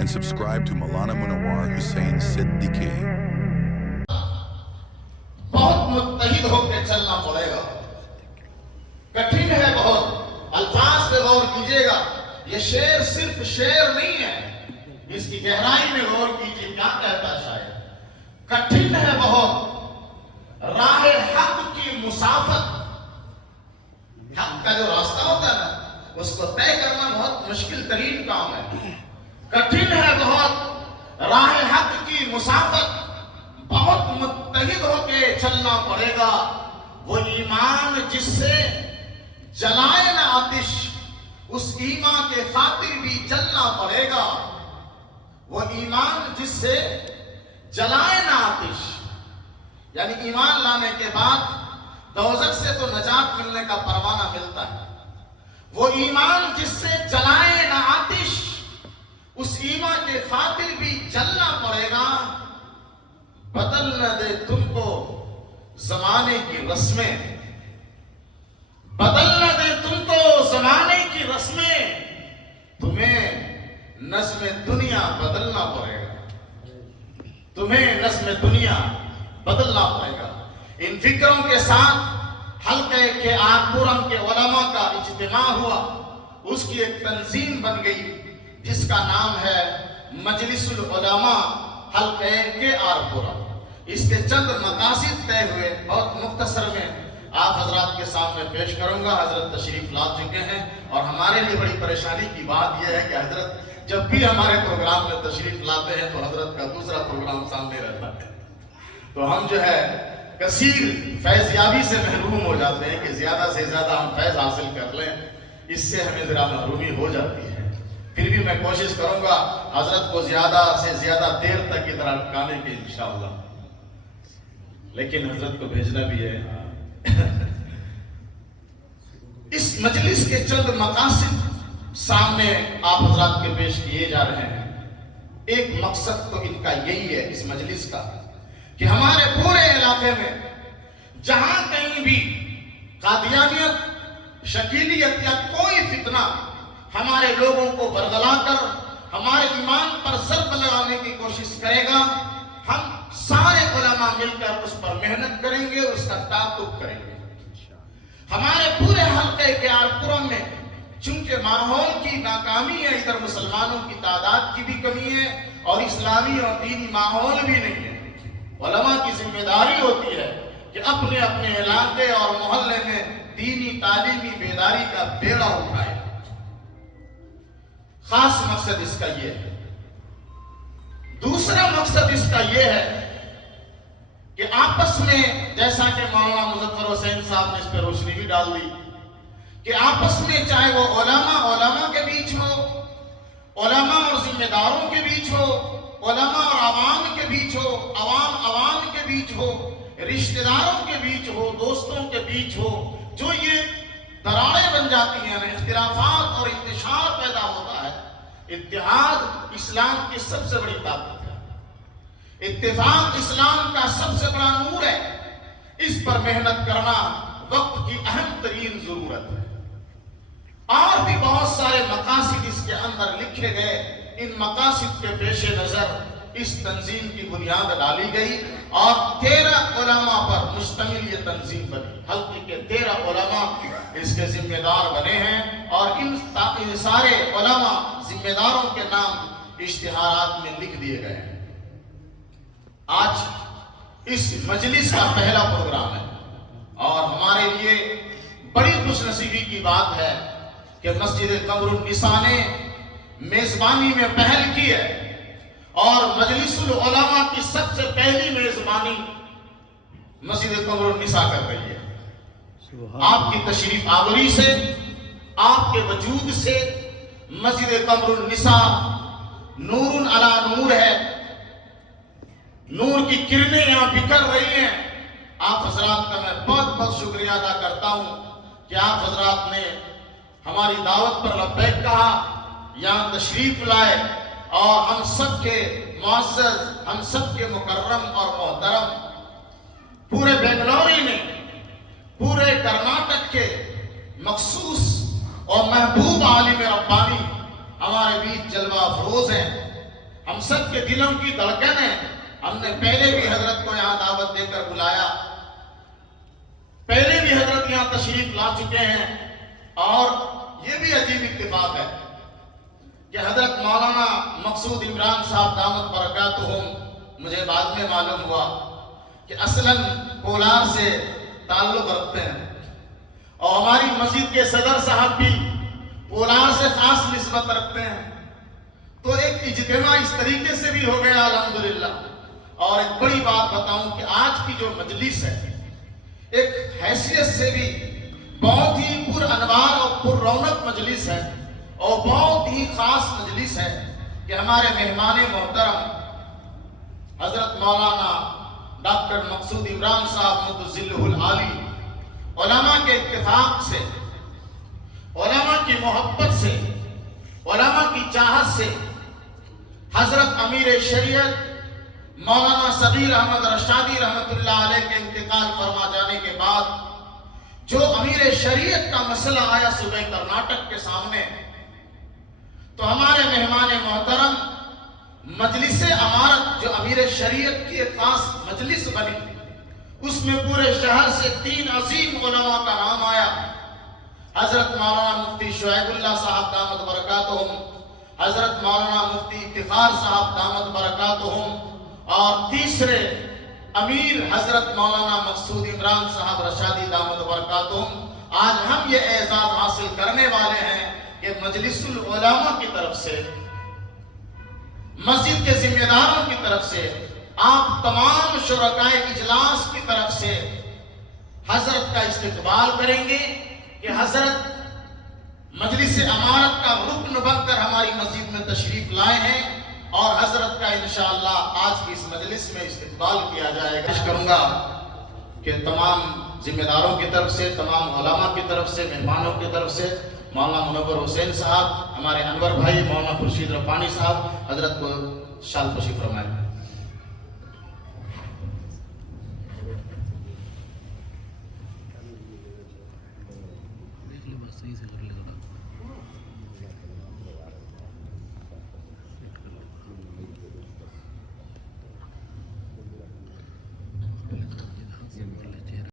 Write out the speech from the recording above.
and subscribe to Maulana Munawar Hussain Siddiqui. बहुत मुत्तहिद होकर चलना पड़ेगा, कठिन है बहुत। अल्फाज पे गौर कीजिएगा, ये शेर सिर्फ शेर नहीं है, इसकी गहराई में गौर कीजिए क्या कहता है शायर। कठिन है बहुत राह हक की मुसाफत, हक का जो रास्ता होता है ना उसको तय करना बहुत मुश्किल तरीन काम है। कठिन है बहुत राह हक की मुसाफत, बहुत मुत्तहिद होके चलना पड़ेगा। वो ईमान जिससे जलाए ना आतिश, उस ईमान के खातिर भी जलना पड़ेगा। वो ईमान जिससे जलाए ना आतिश, यानी ईमान लाने के बाद दोज़ख से तो नजात मिलने का परवाना मिलता है। वो ईमान जिससे जलाए ना आतिश, उस ईमान के खातिर भी जलना पड़ेगा। बदल न दे तुमको जमाने की रस्में, बदल न दे तुमको जमाने की रस्में, तुम्हें नज़्म दुनिया बदलना पड़ेगा, तुम्हें नज़्म दुनिया बदलना पड़ेगा। इन फिक्रों के साथ हल्के के आरपुरम के उलमा का इज्तिमा हुआ, उसकी एक तंजीम बन गई जिसका नाम है मजलिसुल उलमा हल्के के आरपुरम। इसके चंद मकासिद तय हुए, बहुत मुख्तसर में आप हजरात के सामने पेश करूंगा। हजरत तशरीफ ला चुके हैं और हमारे लिए बड़ी परेशानी की बात यह है कि हजरत जब भी हमारे प्रोग्राम में तशरीफ लाते हैं तो हजरत का दूसरा प्रोग्राम सामने रहता है, तो हम जो है कसीर फैज़याबी से महरूम हो जाते हैं कि ज्यादा से ज्यादा हम फैज़ हासिल कर लें, इससे हमें जरा महरूमी हो जाती है। फिर भी मैं कोशिश करूंगा हजरत को ज्यादा से ज्यादा देर तक इधर अटकाने की इंशाअल्लाह, लेकिन हजरत को भेजना भी है। इस मजलिस के चंद मकासिद सामने आप हजरात के पेश किए जा रहे हैं। एक मकसद तो इनका यही है इस मजलिस का कि हमारे पूरे इलाके में जहां कहीं भी कादियानियत, शकीलियत या कोई फितना हमारे लोगों को बरगला कर हमारे ईमान पर ज़र्ब लगाने की कोशिश करेगा, हम सारे उलमा मिलकर उस पर मेहनत करेंगे, उसका ताक़ुब करेंगे। हमारे पूरे हल्के के आरपुरम में चूंकि माहौल की नाकामी है, इधर मुसलमानों की तादाद की भी कमी है और इस्लामी और दीनी माहौल भी नहीं है। उलमा की जिम्मेदारी होती है कि अपने अपने इलाके और मोहल्ले में दीनी तालीमी बेदारी का बेड़ा उठाए। खास मकसद इसका यह है। दूसरा मकसद इसका यह है कि आपस में, जैसा कि मौलाना मुज़फ़्फ़र हुसैन साहब ने इस पर रोशनी भी डाल दी, कि आपस में चाहे वो उलमा के बीच हो, उलमा और जिम्मेदारों के बीच हो, उलमा और आवाम के बीच हो, आवाम के बीच हो, रिश्तेदारों के बीच हो, दोस्तों के बीच हो, जो ये दरारें बन जाती हैं, इख्तिलाफात और इंतशार पैदा होता है। इत्तेहाद इस्लाम की सबसे बड़ी ताकत है, इत्तेफाक इस्लाम का सबसे बड़ा नूर है। इस पर मेहनत करना वक्त की अहम तरीन जरूरत है। और भी बहुत सारे मकासिद इसके अंदर लिखे गए। इन मकासिद के पेश नजर इस तंजीम की बुनियाद डाली गई और 13 उलमा पर मुश्तमिल ये तंजीम बनी। हल्के के 13 उलमा इसके जिम्मेदार बने हैं और इन सारे उलमा जिम्मेदारों के नाम इश्तिहारात में लिख दिए गए हैं। आज इस मजलिस का पहला प्रोग्राम है और हमारे लिए बड़ी खुशनसीबी की बात है कि मस्जिद कमरुन निसा ने मेजबानी में पहल की है और मजलिसुल उलमा की सबसे पहली मेजबानी मस्जिद कमरुन निसा कर रही है। आपकी तशरीफ आवरी से, आपके वजूद से मस्जिद कमरुन निसा नूरुन अला नूर है। नूर की किरणें यहां बिखर रही हैं। आप हजरात का मैं बहुत बहुत शुक्रिया अदा करता हूं कि आप हजरात ने हमारी दावत पर लब्बैक कहा, यहाँ तशरीफ लाए और हम सबके मुअज़्ज़ज़, हम सबके मुकर्रम और मोहतरम पूरे बेंगलौरी ने, पूरे कर्नाटक के मखसूस और महबूब आलिम रब्बानी हमारे बीच जलवा अफरोज हैं। ہم سب کے دلوں کی دھڑکن ہے. ہم نے پہلے بھی حضرت کو یہاں دعوت دے کر بلایا, پہلے بھی حضرت یہاں تشریف لا چکے ہیں. اور یہ بھی عجیب اتفاق ہے کہ حضرت مولانا مقصود عمران صاحب دامت برکاتہم, مجھے بعد میں معلوم ہوا کہ اصلاً کولار سے تعلق رکھتے ہیں, اور ہماری مسجد کے صدر صاحب بھی کولار سے خاص نسبت رکھتے ہیں. تو ایک اجتماع اس طریقے سے بھی ہو گیا الحمدللہ. اور ایک بڑی بات بتاؤں کہ آج کی جو مجلس ہے ایک حیثیت سے بھی بہت ہی پر انوار اور پر رونق مجلس ہے, اور بہت ہی خاص مجلس ہے کہ ہمارے مہمان محترم حضرت مولانا ڈاکٹر مقصود عمران صاحب مدظلہ العالی, علماء کے اتفاق سے, علماء کی محبت سے, علماء کی چاہت سے, حضرت امیر شریعت مولانا صغیر احمد رشادی رحمت اللہ علیہ کے انتقال فرما جانے کے بعد جو امیر شریعت کا مسئلہ آیا صوبہ کرناٹک کے سامنے, تو ہمارے مہمان محترم مجلس امارت جو امیر شریعت کی ایک خاص مجلس بنی, اس میں پورے شہر سے 3 عظیم علماء کا نام آیا. حضرت مولانا مفتی شعیب اللہ صاحب دامت برکاتہم, حضرت مولانا مفتی افتخار صاحب دامت برکاتہم, اور تیسرے امیر حضرت مولانا مقصود عمران صاحب رشادی دامت برکاتہم. آج ہم یہ اعزاز حاصل کرنے والے ہیں کہ مجلس العلماء کی طرف سے, مسجد کے ذمہ داروں کی طرف سے, آپ تمام شرکائے اجلاس کی طرف سے حضرت کا استقبال کریں گے کہ حضرت مجلس امارت کا رکن بن کر ہماری مسجد میں تشریف لائے ہیں, اور حضرت کا انشاءاللہ آج کی اس مجلس میں استقبال کیا جائے گا. کوشش کروں گا کہ تمام ذمہ داروں کی طرف سے, تمام علماء کی طرف سے, مہمانوں کی طرف سے مولانا منور حسین صاحب, ہمارے انور بھائی مولانا خورشید ربانی صاحب حضرت کو شال خوشی فرمائیں.